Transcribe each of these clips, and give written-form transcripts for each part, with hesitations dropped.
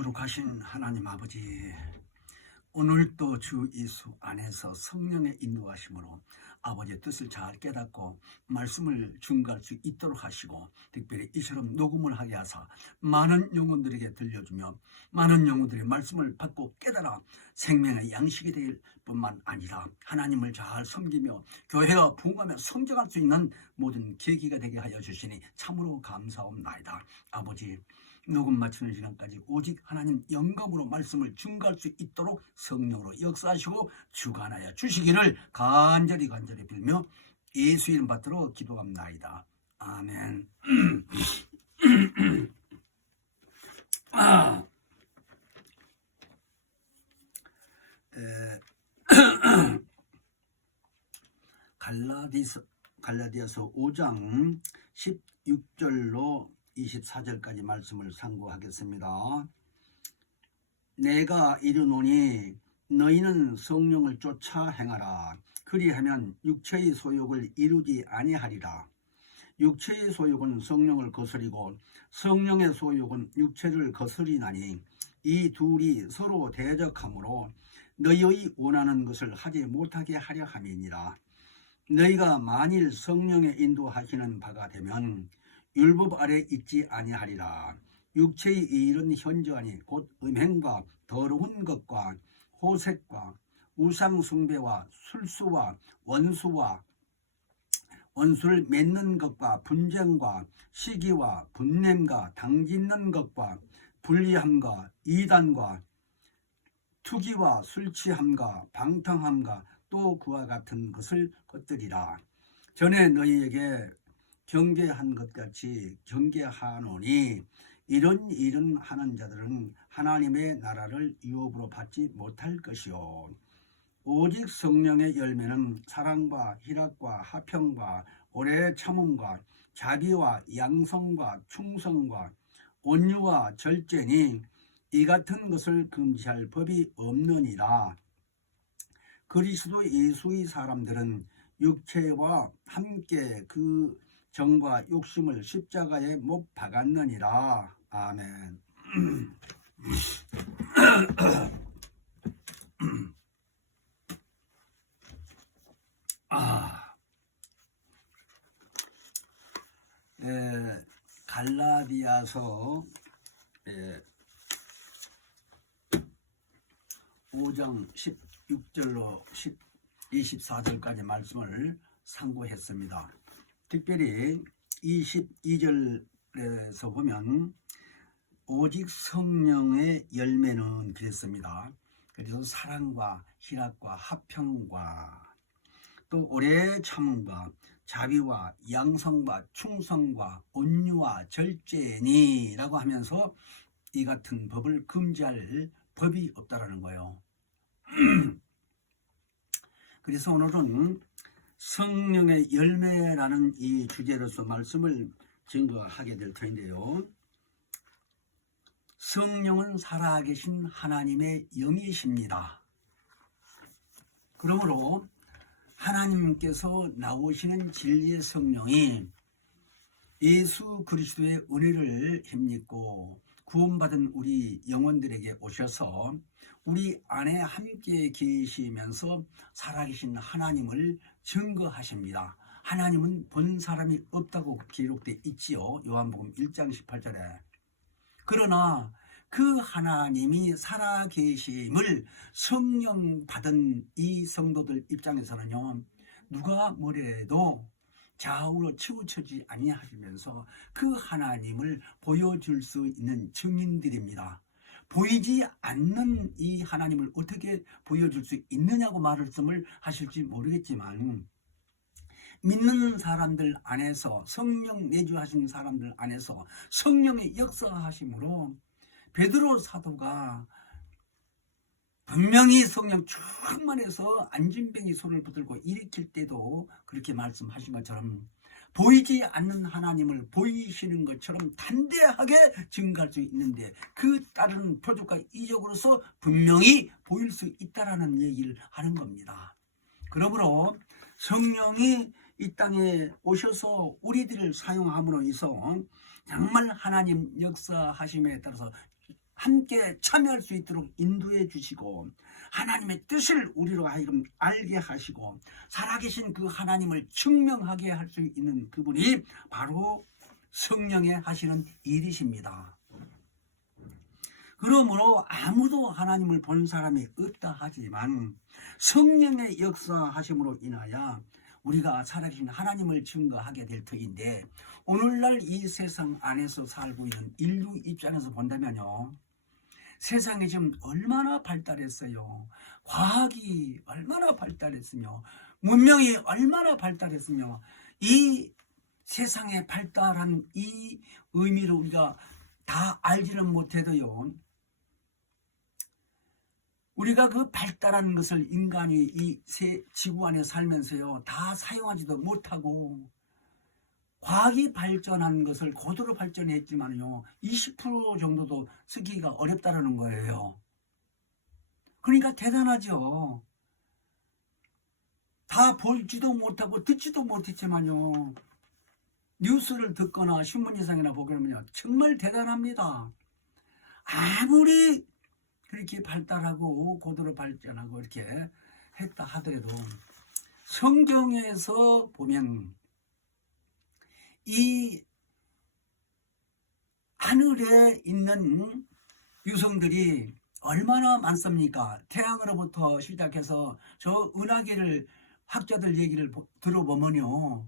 거룩하신 하나님 아버지, 오늘도 주 예수 안에서 성령의 인도하심으로 아버지의 뜻을 잘 깨닫고 말씀을 증거할 수 있도록 하시고, 특별히 이처럼 녹음을 하게 하사 많은 영혼들에게 들려주며 많은 영혼들의 말씀을 받고 깨달아 생명의 양식이 될 뿐만 아니라 하나님을 잘 섬기며 교회가 부흥하며 성장할 수 있는 모든 계기가 되게 하여 주시니 참으로 감사옵나이다. 아버지, 녹음 마치는 시간까지 오직 하나님 영감으로 말씀을 증거할 수 있도록 성령으로 역사하시고 주관하여 주시기를 간절히 빌며 예수 이름 받들어 기도합나이다. 아멘. 갈라디아서 5장 16절로 24절까지 말씀을 상고하겠습니다. 내가 이르노니 너희는 성령을 쫓아 행하라. 그리하면 육체의 소욕을 이루지 아니하리라. 육체의 소욕은 성령을 거스리고 성령의 소욕은 육체를 거스리나니 이 둘이 서로 대적하므로 너희의 원하는 것을 하지 못하게 하려 함이니라. 너희가 만일 성령의 인도하시는 바가 되면 율법 아래 있지 아니하리라. 육체의 일은 현저하니 곧 음행과 더러운 것과 호색과 우상 숭배와 술수와 원수를 맺는 것과 분쟁과 시기와 분냄과 당짓는 것과 불리함과 이단과 투기와 술취함과 방탕함과 또 그와 같은 것을 것들이라. 전에 너희에게 경계한 것 같이 경계하노니 이런 일은 하는 자들은 하나님의 나라를 유업으로 받지 못할 것이요. 오직 성령의 열매는 사랑과 희락과 화평과 오래 참음과 자비와 양성과 충성과 온유와 절제니 이 같은 것을 금지할 법이 없느니라. 그리스도 예수의 사람들은 육체와 함께 그 정과 욕심을 십자가에 못 박았느니라. 아멘. 갈라디아서 5장 16절로 24절까지 말씀을 상고했습니다. 특별히 22절에서 보면 오직 성령의 열매는 그랬습니다. 그래서 사랑과 희락과 화평과 또 오래 참음과 자비와 양성과 충성과 온유와 절제니 라고 하면서 이 같은 법을 금지할 법이 없다라는 거예요. 그래서 오늘은 성령의 열매라는 이 주제로서 말씀을 증거하게 될 터인데요. 성령은 살아계신 하나님의 영이십니다. 그러므로 하나님께서 나오시는 진리의 성령이 예수 그리스도의 은혜를 힘입고 구원받은 우리 영혼들에게 오셔서 우리 안에 함께 계시면서 살아계신 하나님을 증거하십니다. 하나님은 본 사람이 없다고 기록되어 있지요. 요한복음 1장 18절에. 그러나 그 하나님이 살아계심을 성령 받은 이 성도들 입장에서는요, 누가 뭐래도 좌우로 치우쳐지지 아니하시면서 그 하나님을 보여줄 수 있는 증인들입니다. 보이지 않는 이 하나님을 어떻게 보여줄 수 있느냐고 말씀을 하실지 모르겠지만, 믿는 사람들 안에서, 성령 내주하신 사람들 안에서 성령의 역사하심으로 베드로 사도가 분명히 성령 충만해서 안진뱅이 손을 붙들고 일으킬 때도 그렇게 말씀하신 것처럼 보이지 않는 하나님을 보이시는 것처럼 단대하게 증거할 수 있는데, 그 따른 표적과 이적으로서 분명히 보일 수 있다라는 얘기를 하는 겁니다. 그러므로 성령이 이 땅에 오셔서 우리들을 사용함으로 인해서 정말 하나님 역사하심에 따라서 함께 참여할 수 있도록 인도해 주시고 하나님의 뜻을 우리로 하여금 알게 하시고 살아계신 그 하나님을 증명하게 할 수 있는 그분이 바로 성령의 하시는 일이십니다. 그러므로 아무도 하나님을 본 사람이 없다 하지만 성령의 역사하심으로 인하여 우리가 살아계신 하나님을 증거하게 될 터인데, 오늘날 이 세상 안에서 살고 있는 인류 입장에서 본다면요, 세상이 지금 얼마나 발달했어요. 과학이 얼마나 발달했으며 문명이 얼마나 발달했으며 이 세상에 발달한 이 의미를 우리가 다 알지는 못해도요, 우리가 그 발달한 것을 인간이 이 지구 안에 살면서요 다 사용하지도 못하고, 과학이 발전한 것을 고도로 발전했지만요 20% 정도도 쓰기가 어렵다라는 거예요. 그러니까 대단하죠. 다 볼지도 못하고 듣지도 못했지만요 뉴스를 듣거나 신문지상이나 보게 되면요 정말 대단합니다. 아무리 그렇게 발달하고 고도로 발전하고 이렇게 했다 하더라도 성경에서 보면 이 하늘에 있는 유성들이 얼마나 많습니까? 태양으로부터 시작해서 저 은하계를 학자들 얘기를 들어보면요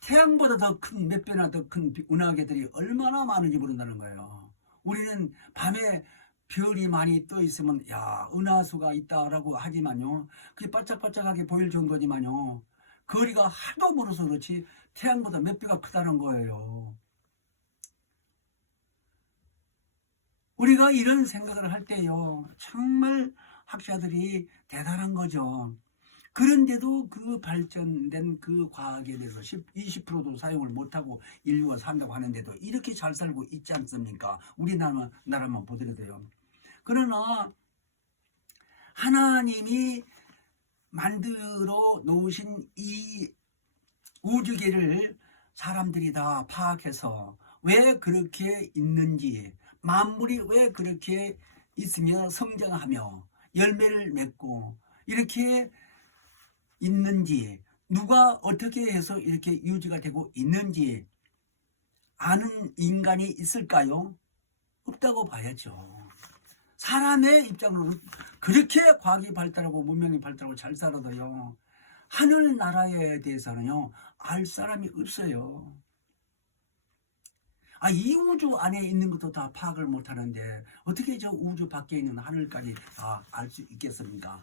태양보다 더 큰, 몇 배나 더 큰 은하계들이 얼마나 많은지 모른다는 거예요. 우리는 밤에 별이 많이 떠 있으면 야 은하수가 있다라고 하지만요 그게 반짝반짝하게 보일 정도지만요 거리가 하도 멀어서 그렇지 태양보다 몇 배가 크다는 거예요. 우리가 이런 생각을 할 때요 정말 학자들이 대단한 거죠. 그런데도 그 발전된 그 과학에 대해서 20%도 사용을 못하고 인류가 산다고 하는데도 이렇게 잘 살고 있지 않습니까? 우리나라만 보더라도요. 그러나 하나님이 만들어 놓으신 이 우주계를 사람들이 다 파악해서 왜 그렇게 있는지, 만물이 왜 그렇게 있으며 성장하며 열매를 맺고 이렇게 있는지, 누가 어떻게 해서 이렇게 유지가 되고 있는지 아는 인간이 있을까요? 없다고 봐야죠. 사람의 입장으로 그렇게 과학이 발달하고 문명이 발달하고 잘 살아도요 하늘나라에 대해서는요 알 사람이 없어요. 이 우주 안에 있는 것도 다 파악을 못하는데 어떻게 저 우주 밖에 있는 하늘까지 다 알 수 있겠습니까?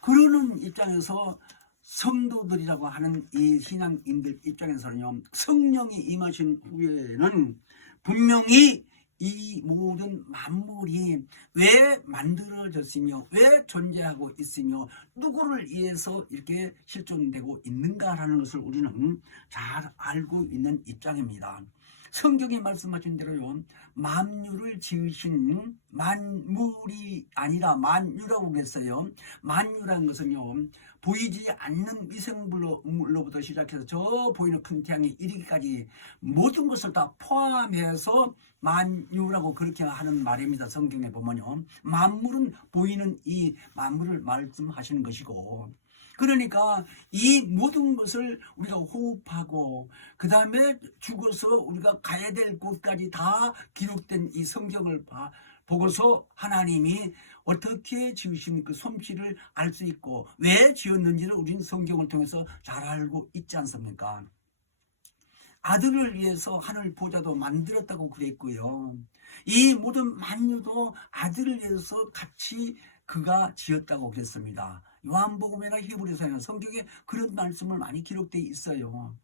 그러는 입장에서 성도들이라고 하는 이 신앙인들 입장에서는요 성령이 임하신 후에는 분명히 이 모든 만물이 왜 만들어졌으며 왜 존재하고 있으며 누구를 위해서 이렇게 실존되고 있는가라는 것을 우리는 잘 알고 있는 입장입니다. 성경이 말씀하신 대로요 만유를 지으신, 만물이 아니라 만유라고 그랬어요. 만유라는 것은요 보이지 않는 미생물로부터 시작해서 저 보이는 큰 태양에 이르기까지 모든 것을 다 포함해서 만유라고 그렇게 하는 말입니다. 성경에 보면요 만물은 보이는 이 만물을 말씀하시는 것이고, 그러니까 이 모든 것을 우리가 호흡하고 그 다음에 죽어서 우리가 가야 될 곳까지 다 기록된 이 성경을 보고서 하나님이 어떻게 지으신 그 솜씨를 알 수 있고 왜 지었는지를 우리는 성경을 통해서 잘 알고 있지 않습니까? 아들을 위해서 하늘 보좌도 만들었다고 그랬고요. 이 모든 만유도 아들을 위해서 같이 그가 지었다고 그랬습니다. 요한복음이나 히브리서나 성경에 그런 말씀을 많이 기록되어 있어요.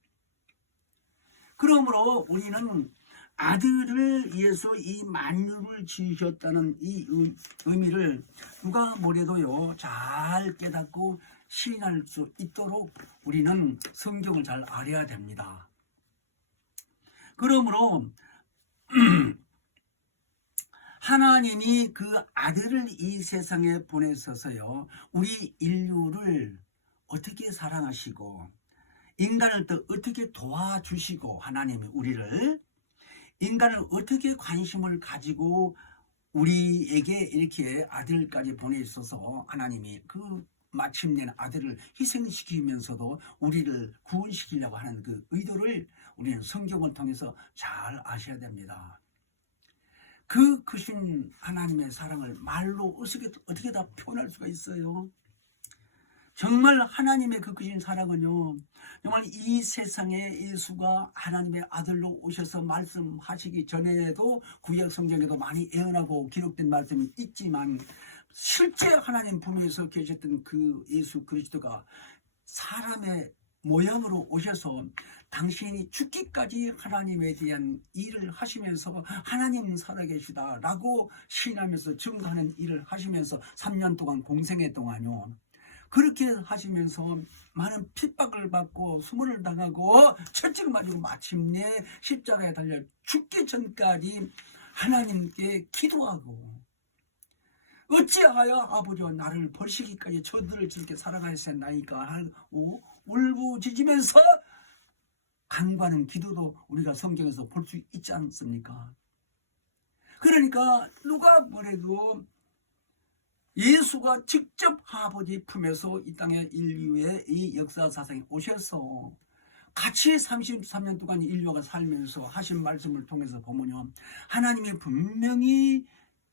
그러므로 우리는 아들을 위해서 이 만유를 지으셨다는 이 의미를 누가 뭐래도요 잘 깨닫고 시인할 수 있도록 우리는 성경을 잘 알아야 됩니다. 그러므로 하나님이 그 아들을 이 세상에 보내셔서요 우리 인류를 어떻게 사랑하시고 인간을 또 어떻게 도와주시고, 하나님이 우리를 인간을 어떻게 관심을 가지고 우리에게 이렇게 아들까지 보내있어서 하나님이 그 마침내 아들을 희생시키면서도 우리를 구원시키려고 하는 그 의도를 우리는 성경을 통해서 잘 아셔야 됩니다. 그 크신 하나님의 사랑을 말로 어떻게 다 표현할 수가 있어요? 정말 하나님의 그 크신 사랑은요, 정말 이 세상에 예수가 하나님의 아들로 오셔서 말씀하시기 전에도 구약 성경에도 많이 예언하고 기록된 말씀이 있지만, 실제 하나님 품에서 계셨던 그 예수 그리스도가 사람의 모양으로 오셔서 당신이 죽기까지 하나님에 대한 일을 하시면서 하나님 살아계시다 라고 시인하면서 증거하는 일을 하시면서 3년 동안 공생애 동안요, 그렇게 하시면서 많은 핍박을 받고 수모를 당하고 채찍을 맞고 마침내 십자가에 달려 죽기 전까지 하나님께 기도하고, 어찌하여 아버지와 나를 버리시기까지 저들을 저렇게 사랑하셨나이까 하고 울부짖으면서 간구하는 기도도 우리가 성경에서 볼 수 있지 않습니까? 그러니까 누가 뭐래도 예수가 직접 아버지 품에서 이 땅의 인류의 이 역사사상에 오셔서 같이 33년 동안 인류가 살면서 하신 말씀을 통해서 보면요, 하나님이 분명히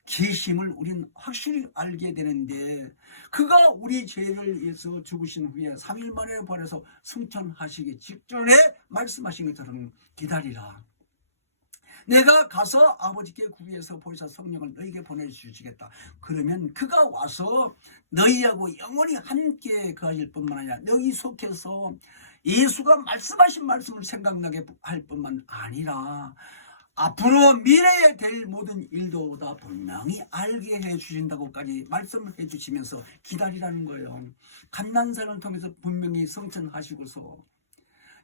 계심을 우리는 확실히 알게 되는데, 그가 우리 죄를 위해서 죽으신 후에 3일 만에 부활해서 승천하시기 직전에 말씀하신 것처럼 기다리라. 내가 가서 아버지께 구해서 보이사 성령을 너희에게 보내주시겠다. 그러면 그가 와서 너희하고 영원히 함께 거하실 뿐만 아니라 너희 속에서 예수가 말씀하신 말씀을 생각나게 할 뿐만 아니라 앞으로 미래에 될 모든 일도 다 분명히 알게 해주신다고까지 말씀을 해주시면서 기다리라는 거예요. 갓난산을 통해서 분명히 성천하시고서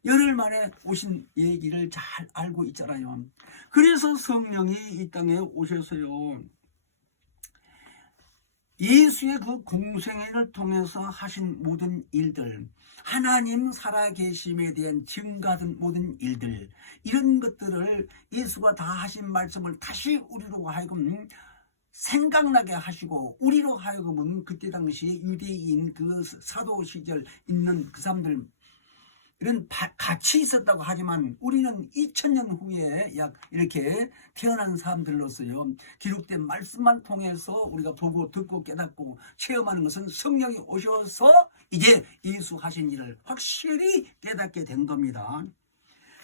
열흘 만에 오신 얘기를 잘 알고 있잖아요. 그래서 성령이 이 땅에 오셔서요, 예수의 그 공생애를 통해서 하신 모든 일들, 하나님 살아계심에 대한 증거하던 모든 일들, 이런 것들을 예수가 다 하신 말씀을 다시 우리로 하여금 생각나게 하시고, 우리로 하여금은 그때 당시 유대인 그 사도 시절 있는 그 사람들 이런 같이 있었다고 하지만 우리는 2000년 후에 약 이렇게 태어난 사람들로서요, 기록된 말씀만 통해서 우리가 보고 듣고 깨닫고 체험하는 것은 성령이 오셔서 이제 예수 하신 일을 확실히 깨닫게 된 겁니다.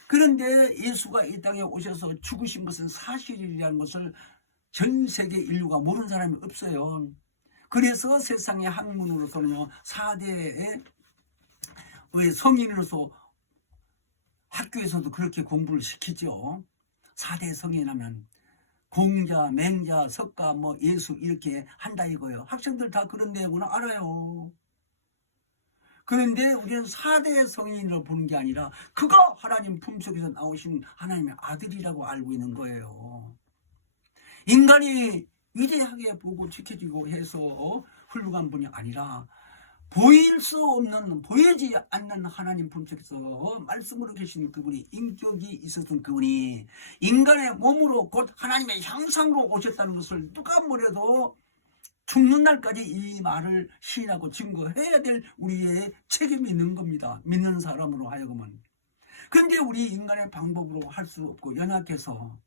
그런데 예수가 이 땅에 오셔서 죽으신 것은 사실이라는 것을 전 세계 인류가 모르는 사람이 없어요. 그래서 세상의 학문으로서는요, 4대의 성인으로서 학교에서도 그렇게 공부를 시키죠. 4대 성인하면 공자, 맹자, 석가, 예수 이렇게 한다 이거예요. 학생들 다 그런 내용은 알아요. 그런데 우리는 4대 성인으로 보는 게 아니라 그가 하나님 품속에서 나오신 하나님의 아들이라고 알고 있는 거예요. 인간이 위대하게 보고 지켜지고 해서 훌륭한 분이 아니라 보일 수 없는, 보이지 않는 하나님 품속에서 말씀으로 계신 그분이, 인격이 있었던 그분이 인간의 몸으로 곧 하나님의 형상으로 오셨다는 것을 누가 뭐래도 죽는 날까지 이 말을 시인하고 증거해야 될 우리의 책임이 있는 겁니다. 믿는 사람으로 하여금은. 그런데 우리 인간의 방법으로 할 수 없고 연약해서,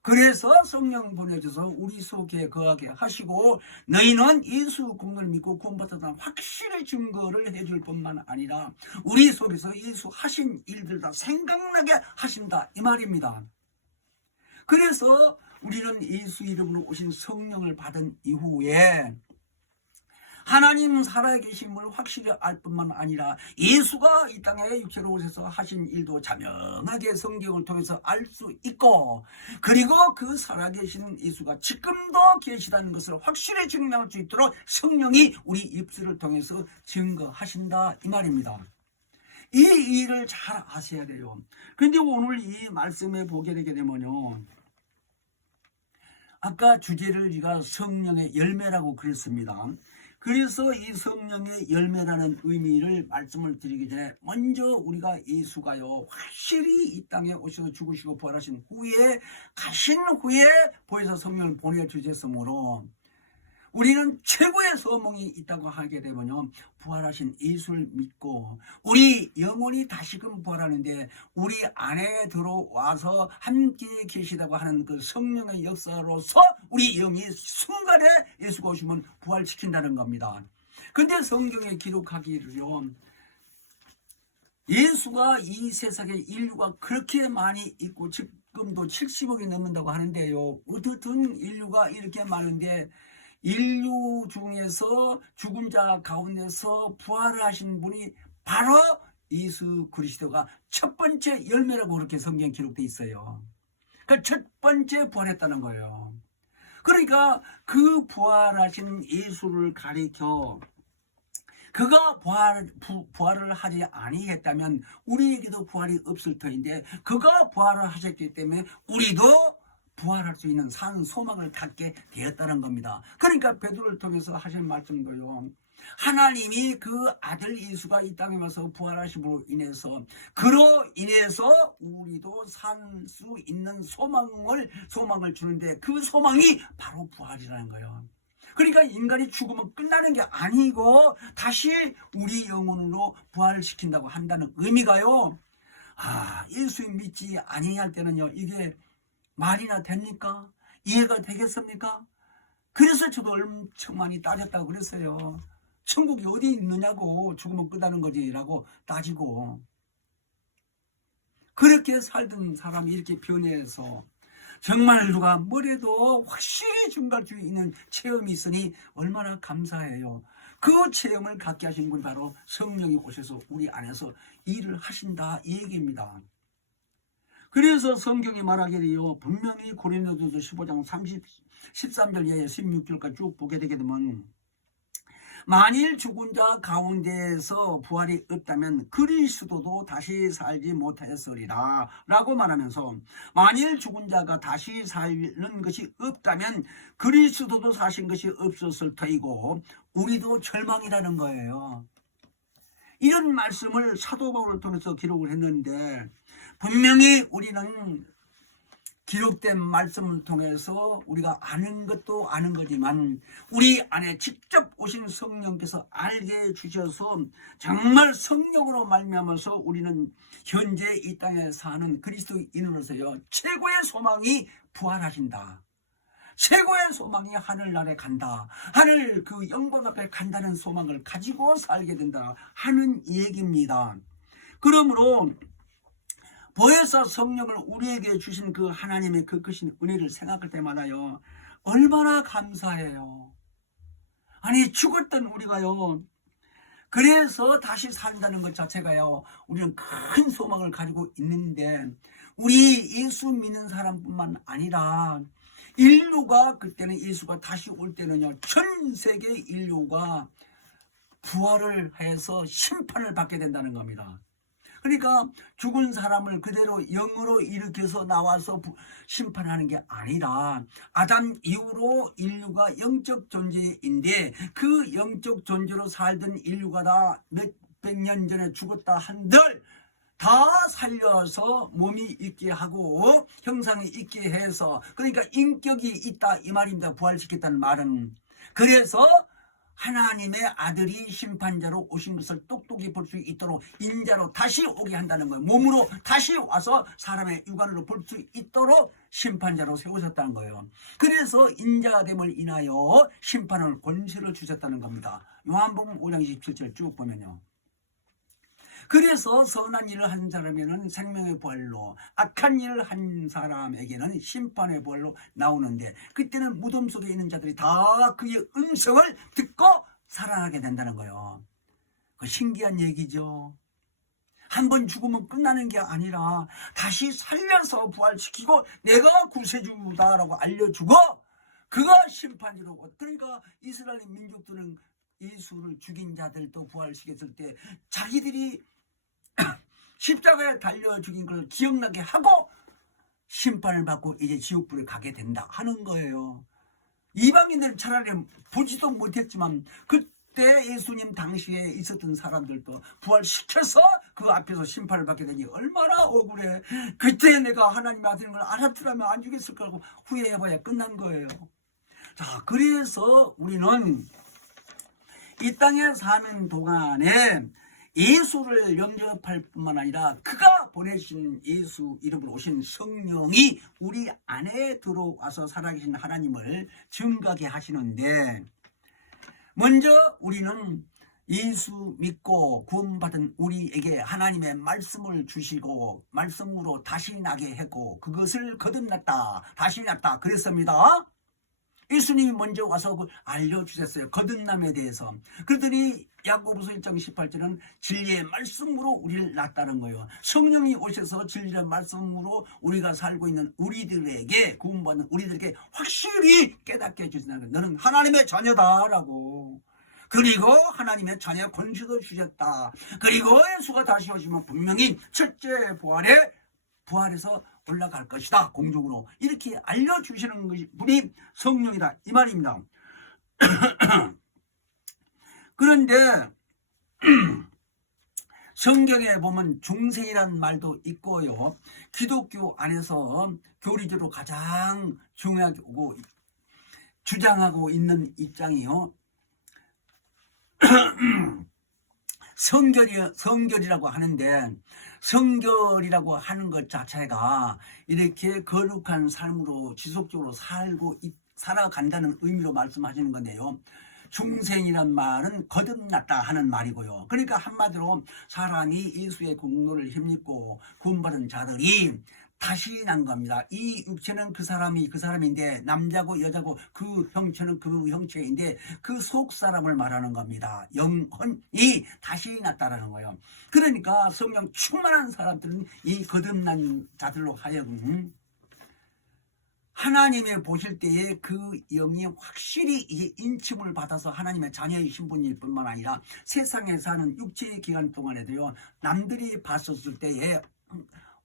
그래서 성령 보내줘서 우리 속에 거하게 하시고, 너희는 예수 공로를 믿고 구원받았다는 확실히 증거를 해줄 뿐만 아니라 우리 속에서 예수 하신 일들 다 생각나게 하신다 이 말입니다. 그래서 우리는 예수 이름으로 오신 성령을 받은 이후에 하나님 살아계심을 확실히 알 뿐만 아니라 예수가 이 땅에 육체로 오셔서 하신 일도 자명하게 성경을 통해서 알 수 있고, 그리고 그 살아계신 예수가 지금도 계시다는 것을 확실히 증명할 수 있도록 성령이 우리 입술을 통해서 증거하신다 이 말입니다. 이 일을 잘 아셔야 돼요. 그런데 오늘 이 말씀에 보게 되게 되면요, 아까 주제를 우리가 성령의 열매라고 그랬습니다. 그래서 이 성령의 열매라는 의미를 말씀을 드리기 전에 먼저 우리가 예수가요 확실히 이 땅에 오셔서 죽으시고 부활하신 후에 가신 후에 보혜사 성령을 보내주셨으므로 우리는 최고의 소망이 있다고 하게 되면요 부활하신 예수를 믿고 우리 영혼이 다시금 부활하는데 우리 안에 들어와서 함께 계시다고 하는 그 성령의 역사로서 우리 영이 순간에 예수가 오시면 부활시킨다는 겁니다. 근데 성경에 기록하기를요 예수가 이 세상에 인류가 그렇게 많이 있고 지금도 70억이 넘는다고 하는데요 어떻든 인류가 이렇게 많은데 인류 중에서 죽은 자 가운데서 부활을 하신 분이 바로 예수 그리스도가 첫 번째 열매라고 그렇게 성경에 기록되어 있어요. 그러니까 첫 번째 부활했다는 거예요. 그러니까 그 부활하신 예수를 가리켜 그가 부활을 하지 아니했다면 우리에게도 부활이 없을 터인데 그가 부활을 하셨기 때문에 우리도 부활할 수 있는 산 소망을 갖게 되었다는 겁니다. 그러니까 베드로를 통해서 하신 말씀도요 하나님이 그 아들 예수가 이 땅에 와서 부활하심으로 인해서 그로 인해서 우리도 살 수 있는 소망을 주는데 그 소망이 바로 부활이라는 거예요. 그러니까 인간이 죽으면 끝나는 게 아니고 다시 우리 영혼으로 부활을 시킨다고 한다는 의미가요 예수 믿지 아니할 때는요 이게 말이나 됩니까? 이해가 되겠습니까? 그래서 저도 엄청 많이 따졌다고 그랬어요. 천국이 어디 있느냐고 죽으면 끝나는 거지 라고 따지고 그렇게 살던 사람이 이렇게 변해서 정말 누가 뭐래도 확실히 증가할 수 있는 체험이 있으니 얼마나 감사해요. 그 체험을 갖게 하신 분이 바로 성령이 오셔서 우리 안에서 일을 하신다 이 얘기입니다. 그래서 성경이 말하기를요 분명히 고린도전서 15장 13절 이하에 16절까지 쭉 보게 되게 되면 만일 죽은 자 가운데에서 부활이 없다면 그리스도도 다시 살지 못하였으리라 라고 말하면서 만일 죽은 자가 다시 사는 것이 없다면 그리스도도 사신 것이 없었을 터이고 우리도 절망이라는 거예요. 이런 말씀을 사도 바울을 통해서 기록을 했는데 분명히 우리는 기록된 말씀을 통해서 우리가 아는 것도 아는 거지만 우리 안에 직접 오신 성령께서 알게 해주셔서 정말 성령으로 말미암아서 우리는 현재 이 땅에 사는 그리스도인으로서요 최고의 소망이 부활하신다. 최고의 소망이 하늘나라에 간다. 하늘 그 영광 앞에 간다는 소망을 가지고 살게 된다 하는 얘기입니다. 그러므로 보혜사 성령을 우리에게 주신 그 하나님의 그 크신 은혜를 생각할 때마다요 얼마나 감사해요. 아니 죽었던 우리가요 그래서 다시 산다는 것 자체가요 우리는 큰 소망을 가지고 있는데 우리 예수 믿는 사람뿐만 아니라 인류가 그때는 예수가 다시 올 때는요 전 세계 인류가 부활을 해서 심판을 받게 된다는 겁니다. 그러니까 죽은 사람을 그대로 영으로 일으켜서 나와서 심판하는 게 아니라 아담 이후로 인류가 영적 존재인데 그 영적 존재로 살던 인류가 다 몇백 년 전에 죽었다 한들 다 살려서 몸이 있게 하고 형상이 있게 해서 그러니까 인격이 있다 이 말입니다. 부활시켰다는 말은. 그래서 하나님의 아들이 심판자로 오신 것을 똑똑히 볼 수 있도록 인자로 다시 오게 한다는 거예요. 몸으로 다시 와서 사람의 육안으로 볼 수 있도록 심판자로 세우셨다는 거예요. 그래서 인자됨을 인하여 심판을 권세를 주셨다는 겁니다. 요한복음 5장 27절 쭉 보면요. 그래서 선한 일을 한 사람에게는 생명의 부활로 악한 일을 한 사람에게는 심판의 부활로 나오는데 그때는 무덤 속에 있는 자들이 다 그의 음성을 듣고 살아나게 된다는 거예요. 그 신기한 얘기죠. 한 번 죽으면 끝나는 게 아니라 다시 살려서 부활시키고 내가 구세주다라고 알려주고 그가 심판이라고. 그러니까 이스라엘 민족들은 예수를 죽인 자들도 부활시켰을 때 자기들이 십자가에 달려 죽인 걸 기억나게 하고 심판을 받고 이제 지옥불에 가게 된다 하는 거예요. 이방인들은 차라리 보지도 못했지만 그때 예수님 당시에 있었던 사람들도 부활시켜서 그 앞에서 심판을 받게 되니 얼마나 억울해. 그때 내가 하나님의 아들인 걸 알았더라면 안 죽였을 거라고 후회해봐야 끝난 거예요. 자, 그래서 우리는 이 땅에 사는 동안에 예수를 영접할 뿐만 아니라 그가 보내신 예수 이름으로 오신 성령이 우리 안에 들어와서 살아계신 하나님을 증거하게 하시는데, 먼저 우리는 예수 믿고 구원받은 우리에게 하나님의 말씀을 주시고 말씀으로 다시 나게 했고 그것을 거듭났다 다시 났다 그랬습니다. 예수님이 먼저 와서 알려주셨어요. 거듭남에 대해서. 그러더니 야고보서 1장 18절은 진리의 말씀으로 우리를 낳았다는 거예요. 성령이 오셔서 진리의 말씀으로 우리가 살고 있는 우리들에게, 구원받는 우리들에게 확실히 깨닫게 해주신다는 거예요. 너는 하나님의 자녀다라고. 그리고 하나님의 자녀 권세도 주셨다. 그리고 예수가 다시 오시면 분명히 첫째 부활해서 올라갈 것이다. 공중으로 이렇게 알려주시는 분이 성령이다 이 말입니다. 그런데 성경에 보면 중생이라는 말도 있고요. 기독교 안에서 교리적으로 가장 중요하고 주장하고 있는 입장이요. 성결이라고 하는데, 성결이라고 하는 것 자체가 이렇게 거룩한 삶으로 지속적으로 살아간다는 의미로 말씀하시는 건데요. 중생이란 말은 거듭났다 하는 말이고요. 그러니까 한마디로 사람이 예수의 공로를 힘입고 구원받은 자들이 다시 난 겁니다. 이 육체는 그 사람인데, 남자고 여자고 그 형체는 그 형체인데 그 속 사람을 말하는 겁니다. 영혼이 다시 났다라는 거예요. 그러니까 성령 충만한 사람들은 이 거듭난 자들로 하여금 하나님의 보실 때에 그 영이 확실히 이제 인침을 받아서 하나님의 자녀의 신분일 뿐만 아니라 세상에 사는 육체의 기간 동안에도요, 남들이 봤었을 때에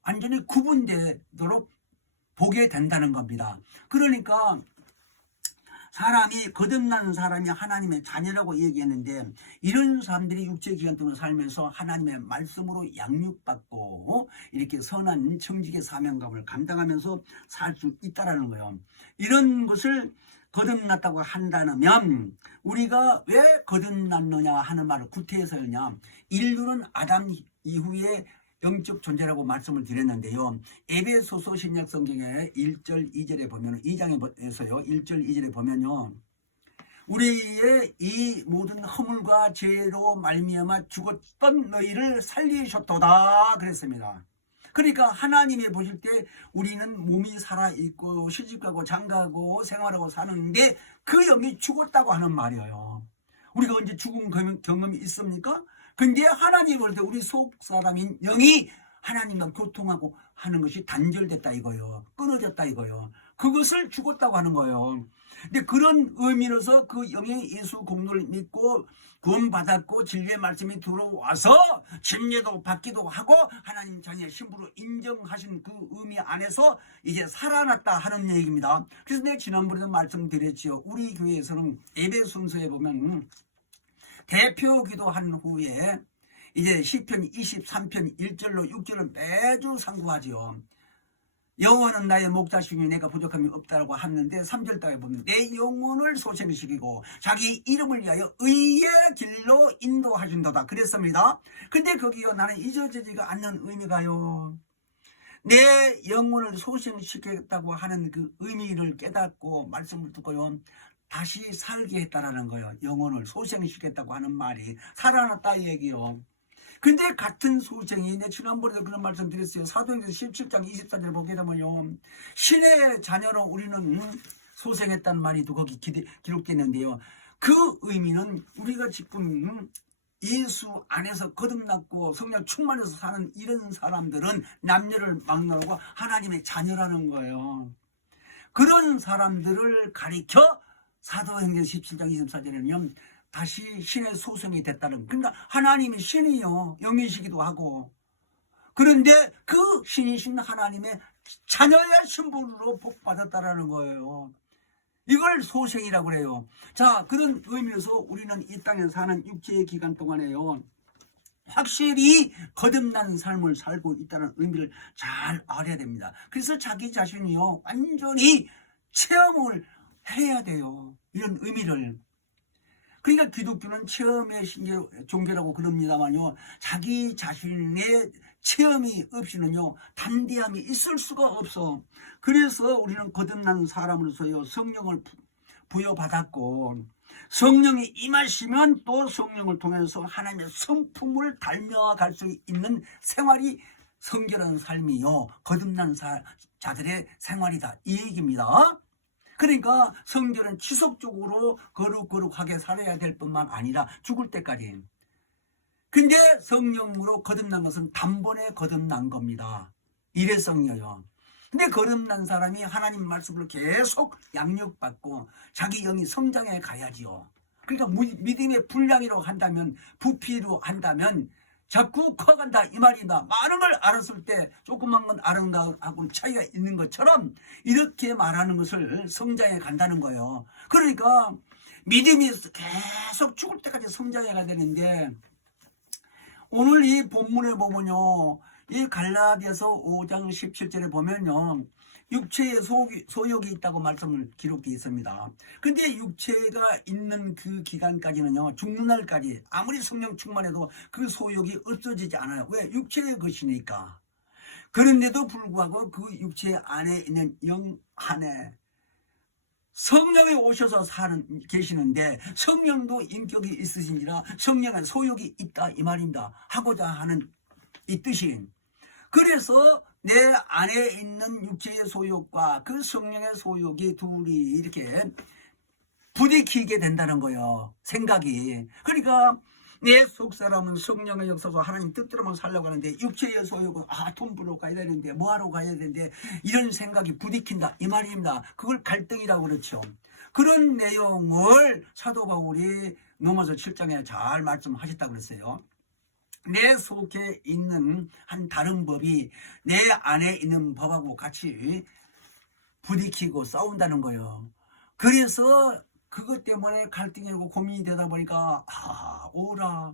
완전히 구분되도록 보게 된다는 겁니다. 그러니까 사람이, 거듭난 사람이 하나님의 자녀라고 얘기했는데, 이런 사람들이 육체 기간 동안 살면서 하나님의 말씀으로 양육받고 이렇게 선한 청직의 사명감을 감당하면서 살 수 있다라는 거예요. 이런 것을 거듭났다고 한다면 우리가 왜 거듭났느냐 하는 말을 구태해서 하냐, 인류는 아담 이후에 영적 존재라고 말씀을 드렸는데요. 에베소서 신약성경에 1절 2절에 보면, 2장에서요 1절 2절에 보면요, 우리의 이 모든 허물과 죄로 말미암아 죽었던 너희를 살리셨도다 그랬습니다. 그러니까 하나님이 보실 때 우리는 몸이 살아있고 시집가고 장가고 생활하고 사는데 그 영이 죽었다고 하는 말이에요. 우리가 언제 죽은 경험이 있습니까? 근데 하나님 볼 때 우리 속 사람인 영이 하나님과 교통하고 하는 것이 단절됐다 이거예요. 끊어졌다 이거예요. 그것을 죽었다고 하는 거예요. 근데 그런 의미로서 그 영의 예수 공로를 믿고 구원받았고 진리의 말씀이 들어와서 침례도 받기도 하고 하나님 자녀의 신부로 인정하신 그 의미 안에서 이제 살아났다 하는 얘기입니다. 그래서 내가 지난번에도 말씀드렸지요. 우리 교회에서는 예배 순서에 보면 대표 기도한 후에 이제 시편 23편 1절로 6절을 매주 상고하지요. 영혼은 나의 목자시니 내가 부족함이 없다라고 하는데 3절에 보면 내 영혼을 소생시키고 자기 이름을 위하여 의의 길로 인도하신도다 그랬습니다. 근데 거기요, 나는 잊어지지가 않는 의미가요, 내 영혼을 소생시켰다고 하는 그 의미를 깨닫고 말씀을 듣고요, 다시 살게 했다라는 거예요. 영혼을 소생시켰다고 하는 말이 살아났다 이 얘기요. 근데 같은 소생이, 내 지난번에도 그런 말씀 드렸어요. 사도행전 17장 24절을 보게 되면요, 신의 자녀로 우리는 소생했다는 말이 또 거기 기록되어 있는데요, 그 의미는 우리가 지금 예수 안에서 거듭났고 성령 충만해서 사는 이런 사람들은 남녀를 막론하고 하나님의 자녀라는 거예요. 그런 사람들을 가리켜 사도행전 17장 24절에는 다시 신의 소생이 됐다는, 그러니까 하나님이 신이요, 영이시기도 하고, 그런데 그 신이신 하나님의 자녀의 신분으로 복받았다라는 거예요. 이걸 소생이라고 그래요. 자, 그런 의미에서 우리는 이 땅에 사는 육체의 기간 동안에요, 확실히 거듭난 삶을 살고 있다는 의미를 잘 알아야 됩니다. 그래서 자기 자신이요, 완전히 체험을 해야 돼요. 이런 의미를. 그러니까 기독교는 체험의 종교라고 그럽니다만요, 자기 자신의 체험이 없이는요, 담대함이 있을 수가 없어. 그래서 우리는 거듭난 사람으로서요, 성령을 부여받았고, 성령이 임하시면 또 성령을 통해서 하나님의 성품을 닮아갈 수 있는 생활이 성결한 삶이요, 거듭난 자들의 생활이다, 이 얘기입니다. 그러니까 성결은 지속적으로 거룩하게 살아야 될 뿐만 아니라 죽을 때까지. 근데 성령으로 거듭난 것은 단번에 거듭난 겁니다. 일회성이에요. 근데 거듭난 사람이 하나님 말씀으로 계속 양육받고 자기 영이 성장해 가야지요. 그러니까 믿음의 분량이라고 한다면, 부피로 한다면 자꾸 커간다 이 말이다. 많은 걸 알았을 때 조그만 건 알았다하고는 차이가 있는 것처럼 이렇게 말하는 것을 성장해 간다는 거예요. 그러니까 믿음이 계속 죽을 때까지 성장해 가야 되는데, 오늘 이 본문에 보면요, 이 갈라디아서 5장 17절에 보면요, 육체의 소욕이 있다고 말씀을 기록되어 있습니다. 근데 육체가 있는 그 기간까지는요, 죽는 날까지 아무리 성령 충만해도 그 소욕이 없어지지 않아요. 왜? 육체의 것이니까. 그런데도 불구하고 그 육체 안에 있는 영 안에 성령이 오셔서 계시는데, 성령도 인격이 있으신지라 성령의 소욕이 있다 이 말입니다. 하고자 하는 이 뜻이. 그래서 내 안에 있는 육체의 소욕과 그 성령의 소욕이 둘이 이렇게 부딪히게 된다는 거예요, 생각이. 그러니까 내 속사람은 성령의 역사로 하나님 뜻대로만 살려고 하는데, 육체의 소욕은 돈 벌러 가야 되는데, 뭐하러 가야 되는데, 이런 생각이 부딪힌다 이 말입니다. 그걸 갈등이라고 그렇죠. 그런 내용을 사도 바울이 로마서 7장에 잘 말씀하셨다고 그랬어요. 내 속에 있는 한 다른 법이 내 안에 있는 법하고 같이 부딪히고 싸운다는 거예요. 그래서 그것 때문에 갈등이고 고민이 되다 보니까 오라,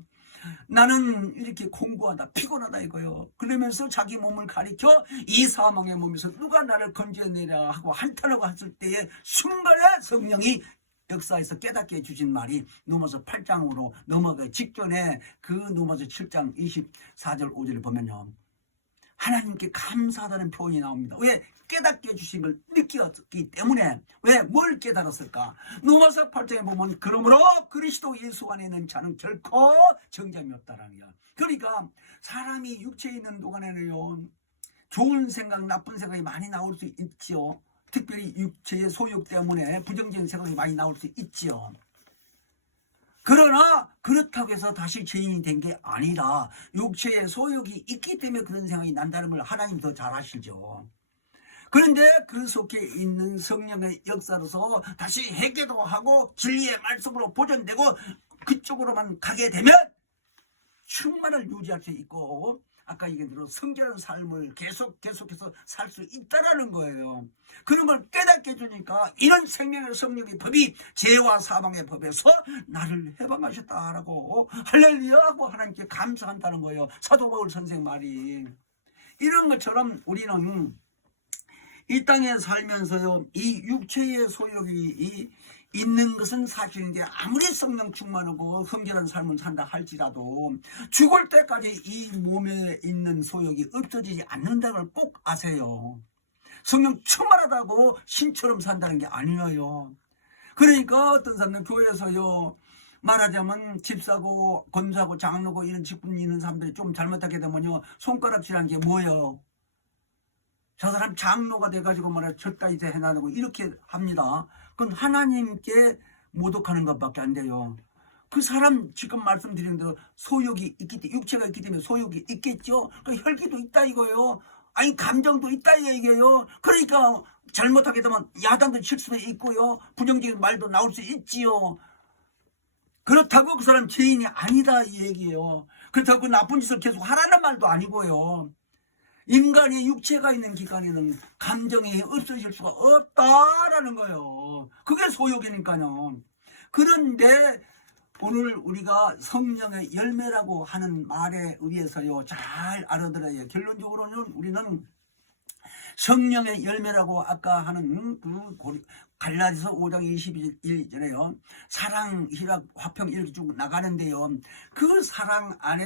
나는 이렇게 공부하다 피곤하다 이거요. 그러면서 자기 몸을 가리켜 이 사망의 몸에서 누가 나를 건져내라 하고 한탄하고 했을 때에 순간에 성령이 역사에서 깨닫게 해주신 말이 로마서 8장으로 넘어가기 직전에 그 로마서 7장 24절 5절을 보면요, 하나님께 감사하다는 표현이 나옵니다. 왜? 깨닫게 해주신 걸 느꼈기 때문에. 왜? 뭘 깨달았을까? 로마서 8장에 보면 그러므로 그리스도 예수 안에 있는 자는 결코 정죄함이 없다라는 거야. 그러니까 사람이 육체에 있는 동안에는요, 좋은 생각 나쁜 생각이 많이 나올 수 있지요. 특별히 육체의 소욕 때문에 부정적인 생각이 많이 나올 수 있지요. 그러나 그렇다고 해서 다시 죄인이 된 게 아니라 육체의 소욕이 있기 때문에 그런 생각이 난다는 걸 하나님 더 잘 아시죠. 그런데 그 속에 있는 성령의 역사로서 다시 회개도 하고 진리의 말씀으로 보존되고 그쪽으로만 가게 되면 충만을 유지할 수 있고, 아까 얘기한 대로 성결한 삶을 계속해서 살 수 있다라는 거예요. 그런 걸 깨닫게 해주니까 이런 생명의 성령의 법이 죄와 사망의 법에서 나를 해방하셨다라고 할렐루야 하고 하나님께 감사한다는 거예요. 사도 바울 선생 말이. 이런 것처럼 우리는 이 땅에 살면서요, 이 육체의 소욕이 있는 것은 사실인데, 아무리 성령 충만하고 성결한 삶을 산다 할지라도 죽을 때까지 이 몸에 있는 소욕이 없어지지 않는다는 걸 꼭 아세요. 성령 충만하다고 신처럼 산다는 게 아니에요. 그러니까 어떤 사람은 교회에서요, 말하자면 집사고 권사고 장로고 이런 직분이 있는 사람들이 좀 잘못하게 되면요, 손가락질하는 게 뭐예요? 저 사람 장로가 돼가지고 말이야 저따위 해나가고 이렇게 합니다. 그건 하나님께 모독하는 것밖에 안 돼요. 그 사람 지금 말씀드린 대로 소욕이 있기 때문에, 육체가 있기 때문에 소욕이 있겠죠. 그러니까 혈기도 있다 이거예요. 아니 감정도 있다 이 얘기예요. 그러니까 잘못하게 되면 야단도 칠 수도 있고요, 부정적인 말도 나올 수 있지요. 그렇다고 그 사람 죄인이 아니다 이 얘기예요. 그렇다고 나쁜 짓을 계속 하라는 말도 아니고요. 인간의 육체가 있는 기간에는 감정이 없어질 수가 없다라는 거예요. 그게 소욕이니까요. 그런데 오늘 우리가 성령의 열매라고 하는 말에 의해서요, 잘 알아들어야 결론적으로는 우리는 성령의 열매라고 아까 하는 그 갈라디아서 5장 21절에요. 사랑, 희락, 화평 이렇게 쭉 나가는데요. 그 사랑 안에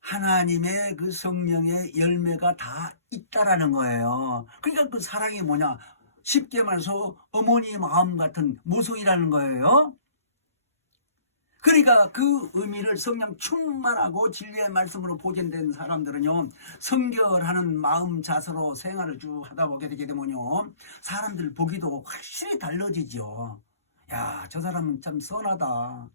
하나님의 그 성령의 열매가 다 있다라는 거예요. 그러니까 그 사랑이 뭐냐? 쉽게 말해서 어머니 마음 같은 모성이라는 거예요. 그러니까 그 의미를 성령 충만하고 진리의 말씀으로 보존된 사람들은요, 성결하는 마음 자세로 생활을 쭉 하다 보게 되게 되면요, 사람들 보기도 확실히 달라지죠. 야, 저 사람은 참 선하다,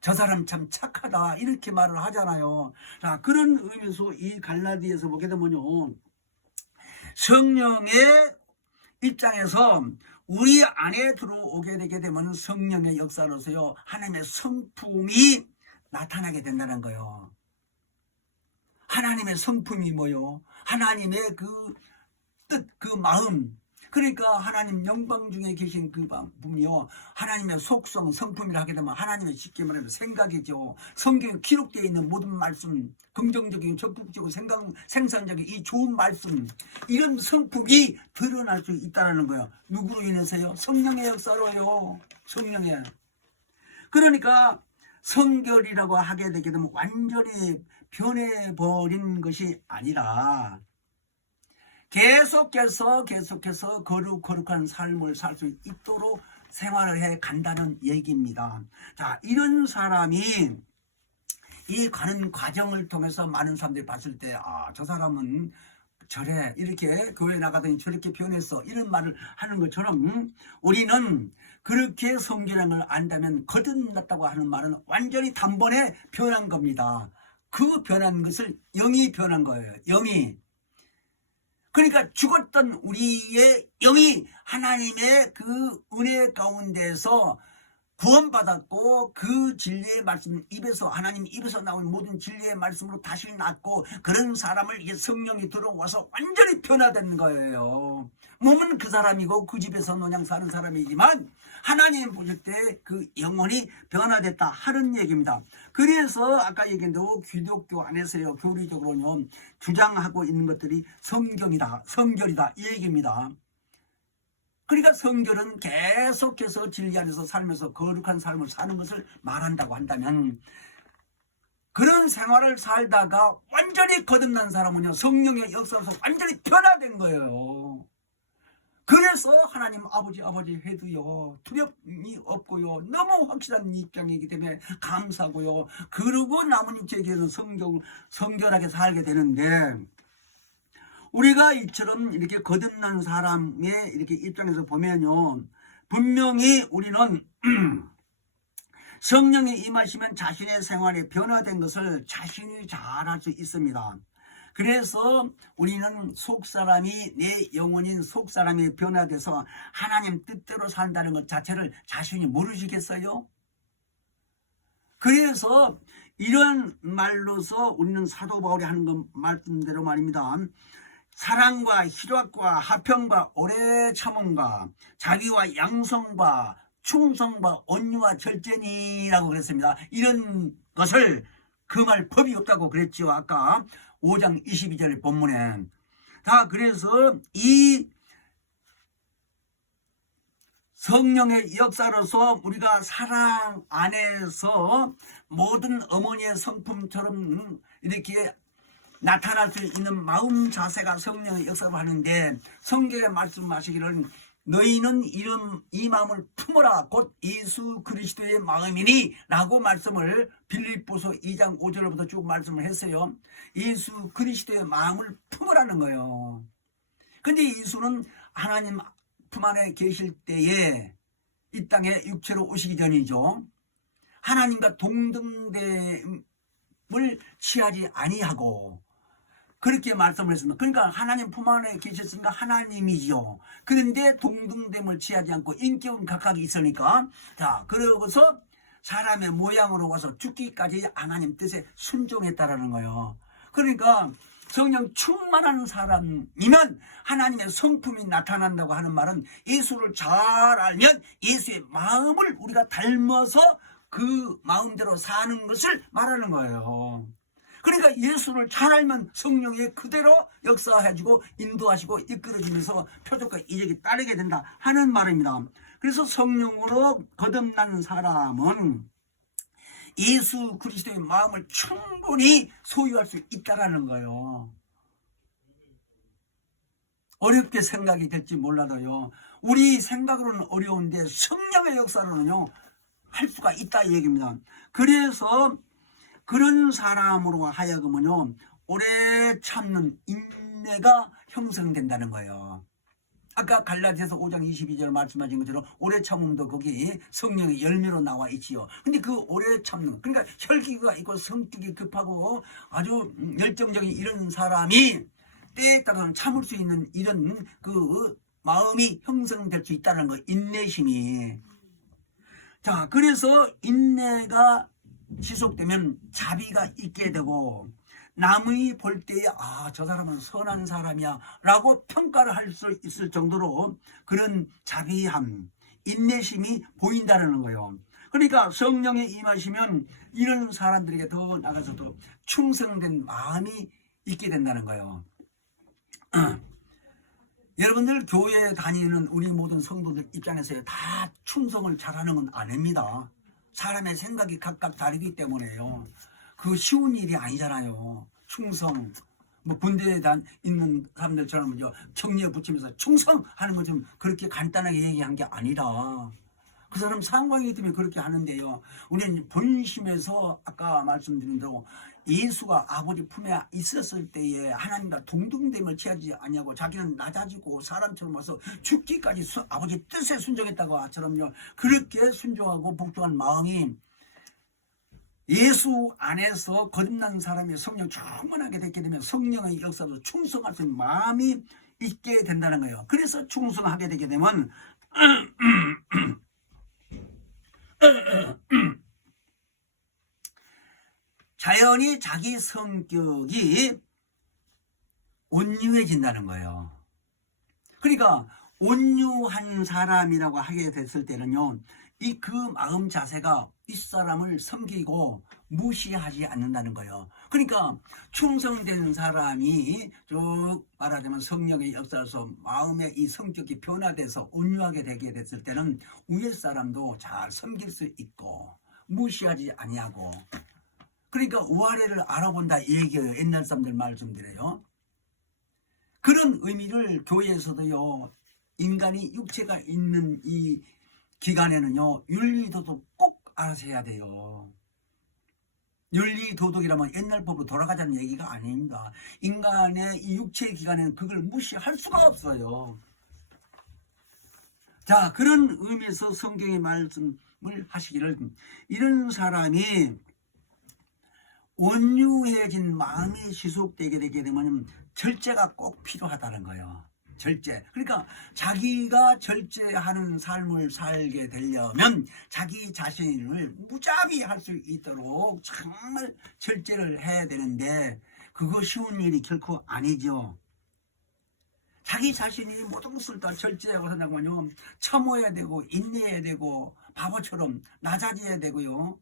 저 사람 참 착하다, 이렇게 말을 하잖아요. 자, 그런 의미에서 이 갈라디아에서 보게 되면요, 성령의 입장에서 우리 안에 들어오게 되게 되면 성령의 역사로서요, 하나님의 성품이 나타나게 된다는 거예요. 하나님의 성품이 뭐요? 하나님의 그 뜻, 그 마음. 그러니까 하나님 영광 중에 계신 그 분이요, 하나님의 속성, 성품이라 하게 되면 하나님의 쉽게 말하면 생각이죠. 성경에 기록되어 있는 모든 말씀, 긍정적인, 적극적인, 생산적인 이 좋은 말씀, 이런 성품이 드러날 수 있다는 거예요. 누구로 인해서요? 성령의 역사로요. 성령의. 그러니까 성결이라고 하게 되게 되면 완전히 변해버린 것이 아니라 계속해서 거룩한 삶을 살 수 있도록 생활을 해 간다는 얘기입니다. 자, 이런 사람이 이 가는 과정을 통해서 많은 사람들이 봤을 때, 아, 저 사람은 저래, 이렇게 교회 나가더니 저렇게 변했어, 이런 말을 하는 것처럼 우리는 그렇게 성결한 걸 안다면 거듭났다고 하는 말은 완전히 단번에 변한 겁니다. 그 변한 것을 영이 변한 거예요. 영이. 그러니까 죽었던 우리의 영이 하나님의 그 은혜 가운데서 구원받았고, 그 진리의 말씀 입에서, 하나님 입에서 나온 모든 진리의 말씀으로 다시 낳고, 그런 사람을 이제 성령이 들어와서 완전히 변화된 거예요. 몸은 그 사람이고 그 집에서 노냥 사는 사람이지만 하나님 보실 때 그 영혼이 변화됐다 하는 얘기입니다. 그래서 아까 얘기했는데 기독교 안에서요, 교리적으로는 주장하고 있는 것들이 성경이다, 성결이다, 이 얘기입니다. 그러니까 성결은 계속해서 진리 안에서 살면서 거룩한 삶을 사는 것을 말한다고 한다면, 그런 생활을 살다가 완전히 거듭난 사람은요, 성령의 역사로서 완전히 변화된 거예요. 그래서 하나님 아버지 해도요, 두렵이 없고요, 너무 확실한 입장이기 때문에 감사하고요, 그러고 남은 육체에게서 성결하게 살게 되는데, 우리가 이처럼 이렇게 거듭난 사람의 이렇게 입장에서 보면요, 분명히 우리는 성령이 임하시면 자신의 생활에 변화된 것을 자신이 잘 알 수 있습니다. 그래서 우리는 속사람이, 내 영혼인 속사람이 변화돼서 하나님 뜻대로 산다는 것 자체를 자신이 모르시겠어요? 그래서 이런 말로서 우리는 사도 바울이 하는 것 말씀대로 말입니다. 사랑과 희락과 화평과 오래 참음과 자기와 양성과 충성과 온유와 절제니라고 그랬습니다. 이런 것을 금할 법이 없다고 그랬죠. 아까 5장 22절 본문에. 다 그래서 이 성령의 역사로서 우리가 사랑 안에서 모든 어머니의 성품처럼 이렇게 나타날 수 있는 마음 자세가 성령의 역사로 하는데, 성경에 말씀하시기를 너희는 이 마음을 품어라, 곧 예수 그리스도의 마음이니 라고 말씀을 빌립보서 2장 5절부터 쭉 말씀을 했어요. 예수 그리스도의 마음을 품으라는 거예요. 근데 예수는 하나님 품 안에 계실 때에 이 땅에 육체로 오시기 전이죠. 하나님과 동등됨을 취하지 아니하고, 그렇게 말씀을 했습니다. 그러니까 하나님 품 안에 계셨으니까 하나님이죠. 그런데 동등됨을 취하지 않고 인격은 각각이 있으니까, 자, 그러고서 사람의 모양으로 와서 죽기까지 하나님 뜻에 순종했다라는 거예요. 그러니까 성령 충만한 사람이면 하나님의 성품이 나타난다고 하는 말은 예수를 잘 알면 예수의 마음을 우리가 닮아서 그 마음대로 사는 것을 말하는 거예요. 그러니까 예수를 잘 알면 성령이 그대로 역사해주고 인도하시고 이끌어주면서 표적과 이적이 따르게 된다 하는 말입니다. 그래서 성령으로 거듭난 사람은 예수 그리스도의 마음을 충분히 소유할 수 있다는 거예요. 어렵게 생각이 될지 몰라도요, 우리 생각으로는 어려운데 성령의 역사로는요 할 수가 있다 이 얘기입니다. 그래서 그런 사람으로 하여금은요 오래 참는 인내가 형성된다는 거예요. 아까 갈라디아서 5장 22절 말씀하신 것처럼 오래 참음도 거기 성령의 열매로 나와 있지요. 근데 그 오래 참는, 그러니까 혈기가 있고 성격이 급하고 아주 열정적인 이런 사람이 때에 따라서는 참을 수 있는 이런 그 마음이 형성될 수 있다는 거, 인내심이. 자, 그래서 인내가 지속되면 자비가 있게 되고 남의 볼 때에 저 사람은 선한 사람이야 라고 평가를 할 수 있을 정도로 그런 자비함, 인내심이 보인다는 거예요. 그러니까 성령에 임하시면 이런 사람들에게 더 나가서도 충성된 마음이 있게 된다는 거예요. 여러분들 교회에 다니는 우리 모든 성도들 입장에서 다 충성을 잘하는 건 아닙니다. 사람의 생각이 각각 다르기 때문에요. 그 쉬운 일이 아니잖아요. 충성, 뭐 군대에 있는 사람들처럼 경리에 붙이면서 충성하는 거 좀 그렇게 간단하게 얘기한 게 아니라 그 사람 상황이기 때문에 그렇게 하는데요. 우리는 본심에서 아까 말씀드린 대로 예수가 아버지 품에 있었을 때에 하나님과 동등됨을 취하지 아니하고 자기는 낮아지고 사람처럼 와서 죽기까지 아버지 뜻에 순종했다고 처럼요. 그렇게 순종하고 복종한 마음이 예수 안에서 거듭난 사람이 성령 충만하게 됐게 되면 성령의 역사로 충성할 수 있는 마음이 있게 된다는 거예요. 그래서 충성하게 되게 되면 자연히 자기 성격이 온유해진다는 거예요. 그러니까 온유한 사람이라고 하게 됐을 때는요, 그 마음 자세가 윗사람을 섬기고 무시하지 않는다는 거예요. 그러니까 충성된 사람이 쭉 말하자면 성령의 역사에서 마음의 이 성격이 변화돼서 온유하게 되게 됐을 때는 위에 사람도 잘 섬길 수 있고 무시하지 아니하고, 그러니까 우아래를 알아본다 이 얘기예요. 옛날 사람들 말씀드려요. 그런 의미를 교회에서도요, 인간이 육체가 있는 이 기간에는요 윤리도덕 꼭 알아서 해야 돼요. 윤리도덕이라면 옛날 법으로 돌아가자는 얘기가 아닙니다. 인간의 이 육체의 기간에는 그걸 무시할 수가 없어요. 자, 그런 의미에서 성경의 말씀을 하시기를 이런 사람이 온유해진 마음이 지속되게 되게 되면 절제가 꼭 필요하다는 거예요. 절제. 그러니까 자기가 절제하는 삶을 살게 되려면 자기 자신을 무자비 할 수 있도록 정말 절제를 해야 되는데 그거 쉬운 일이 결코 아니죠. 자기 자신이 모든 것을 다 절제하고 산다고요. 참아야 되고 인내해야 되고 바보처럼 낮아져야 되고요.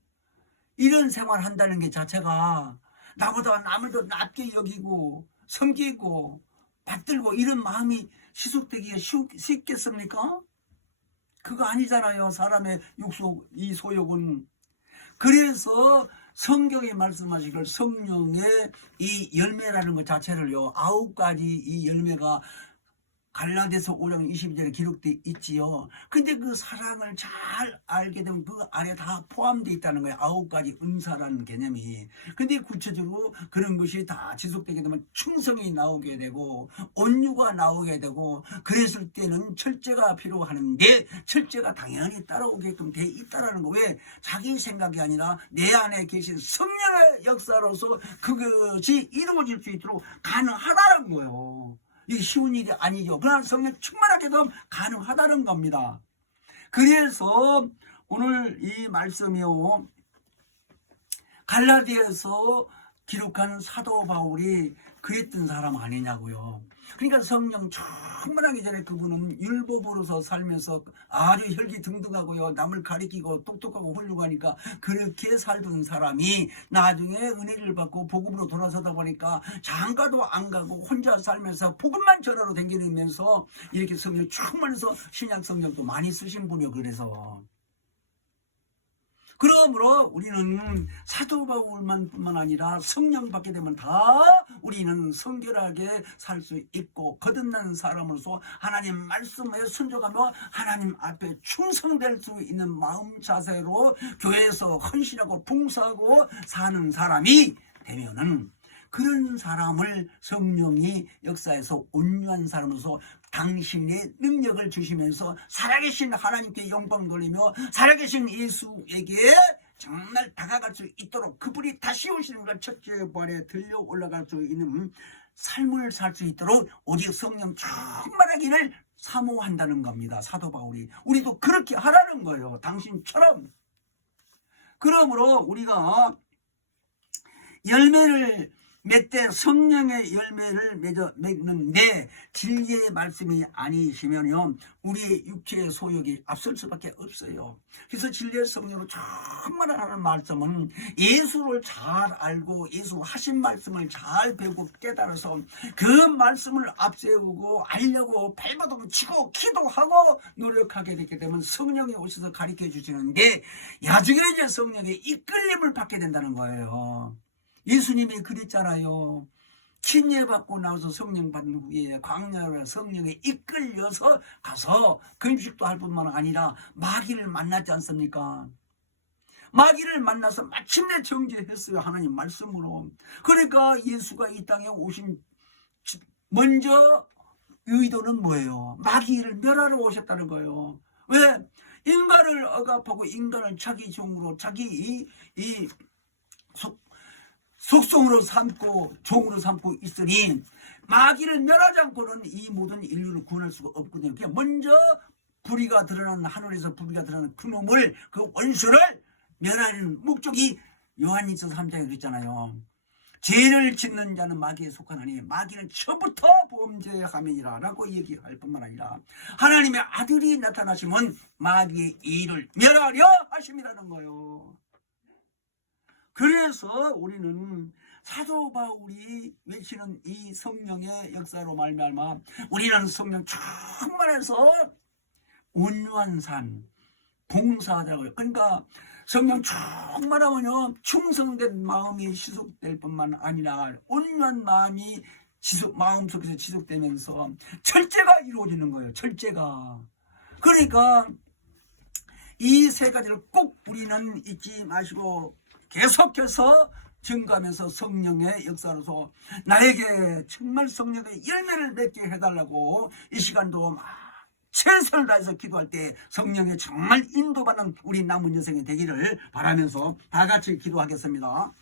이런 생활을 한다는 게 자체가 나보다 남을 더 낮게 여기고 섬기고 받들고 이런 마음이 지속되기가 쉽겠습니까? 그거 아니잖아요. 사람의 이 소욕은. 그래서 성경에 말씀하시길 성령의 이 열매라는 것 자체를요 9가지 이 열매가 갈라디아서 5장 22절에 기록되어 있지요. 근데 그 사랑을 잘 알게 되면 그 안에 다 포함되어 있다는 거예요. 9가지 은사라는 개념이. 근데 구체적으로 그런 것이 다 지속되게 되면 충성이 나오게 되고 온유가 나오게 되고 그랬을 때는 철제가 필요하는데 철제가 당연히 따라오게끔 돼 있다는 거. 왜? 자기 생각이 아니라 내 안에 계신 성령의 역사로서 그것이 이루어질 수 있도록 가능하다는 거예요. 이게 쉬운 일이 아니죠. 그러나 성령 충만하게 되면 가능하다는 겁니다. 그래서 오늘 이 말씀이요 갈라디아서 기록한 사도 바울이 그랬던 사람 아니냐고요. 그러니까 성령 충만하기 전에 그분은 율법으로서 살면서 아주 혈기등등하고요, 남을 가리키고 똑똑하고 훌륭하니까 그렇게 살던 사람이 나중에 은혜를 받고 복음으로 돌아서다 보니까 장가도 안 가고 혼자 살면서 복음만 전하러 다니면서 이렇게 성령 충만해서 신약 성경도 많이 쓰신 분이요. 그러므로 우리는 사도 바울만 뿐만 아니라 성령 받게 되면 다 우리는 성결하게 살 수 있고 거듭난 사람으로서 하나님 말씀에 순종하며 하나님 앞에 충성될 수 있는 마음 자세로 교회에서 헌신하고 봉사하고 사는 사람이 되면은, 그런 사람을 성령이 역사에서 온유한 사람으로서 당신의 능력을 주시면서 살아계신 하나님께 영광 돌리며 살아계신 예수에게 정말 다가갈 수 있도록 그분이 다시 오시는 걸 첫째 번에 들려 올라갈 수 있는 삶을 살 수 있도록 오직 성령 충만하기를 사모한다는 겁니다. 사도 바울이 우리도 그렇게 하라는 거예요. 당신처럼. 그러므로 우리가 열매를 맺되 성령의 열매를 맺는데 진리의 말씀이 아니시면요, 우리의 육체의 소욕이 앞설 수밖에 없어요. 그래서 진리의 성령으로 충만하는 말씀은 예수를 잘 알고 예수 하신 말씀을 잘 배우고 깨달아서 그 말씀을 앞세우고 알려고 발버둥 치고 기도하고 노력하게 되게 되면 성령이 오셔서 가르쳐 주시는 게 나중에 이제 성령의 이끌림을 받게 된다는 거예요. 예수님이 그랬잖아요. 침례 받고 나와서 성령 받는 후에 광야로 성령에 이끌려서 가서 금식도 할 뿐만 아니라 마귀를 만났지 않습니까? 마귀를 만나서 마침내 정죄했어요. 하나님 말씀으로. 그러니까 예수가 이 땅에 오신 먼저 의도는 뭐예요? 마귀를 멸하러 오셨다는 거예요. 왜? 인간을 억압하고 인간을 자기 종으로 자기 속성으로 삼고 종으로 삼고 있으니 마귀를 멸하지 않고는 이 모든 인류를 구원할 수가 없거든요. 그냥 먼저 불의가 드러난, 하늘에서 불의가 드러난 그놈을, 그 원수를 멸하는 목적이 요한일서 3장에 그랬잖아요. 죄를 짓는 자는 마귀에 속하나니 마귀는 처부터 범죄함이니라 라고 얘기할 뿐만 아니라 하나님의 아들이 나타나시면 마귀의 일을 멸하려 하심이라는 거예요. 그래서 우리는 사도 바울이 외치는 이 성령의 역사로 말미암아 우리는 성령 충만해서 온유한 삶, 봉사하더라고요. 그러니까 성령 충만하면요, 충성된 마음이 지속될 뿐만 아니라 온유한 마음이 마음속에서 지속되면서 철제가 이루어지는 거예요. 철제가. 그러니까 이 세 가지를 꼭 우리는 잊지 마시고 계속해서 증거하면서 성령의 역사로서 나에게 정말 성령의 열매를 맺게 해달라고 이 시간도 최선을 다해서 기도할 때 성령의 정말 인도받는 우리 남은 여생이 되기를 바라면서 다 같이 기도하겠습니다.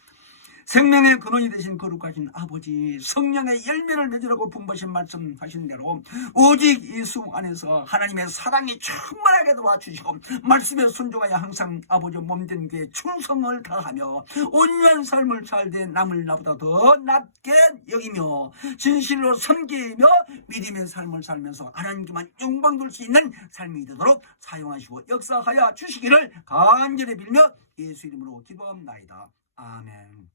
생명의 근원이 되신 거룩하신 아버지, 성령의 열매를 맺으라고 분부하신 말씀하신 대로 오직 예수 안에서 하나님의 사랑이 충만하게 도와주시고 말씀에 순종하여 항상 아버지 몸된 교회에 충성을 다하며 온유한 삶을 살되 남을 나보다 더 낫게 여기며 진실로 섬기며 믿음의 삶을 살면서 하나님께만 영광 돌 수 있는 삶이 되도록 사용하시고 역사하여 주시기를 간절히 빌며 예수 이름으로 기도합나이다. 아멘.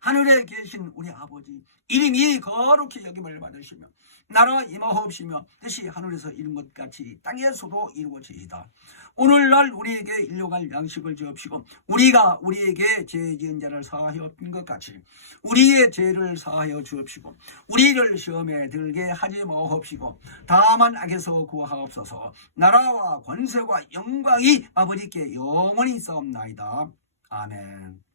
하늘에 계신 우리 아버지, 이름이 거룩히 여김을 받으시며 나라 임하옵시며 뜻이 하늘에서 이룬 것 같이 땅에서도 이루어지이다. 오늘날 우리에게 일용할 양식을 주옵시고 우리가 우리에게 죄 지은 자를 사하여 준 것 같이 우리의 죄를 사하여 주옵시고 우리를 시험에 들게 하지 마옵시고 다만 악에서 구하옵소서. 나라와 권세와 영광이 아버지께 영원히 있사옵나이다. 아멘.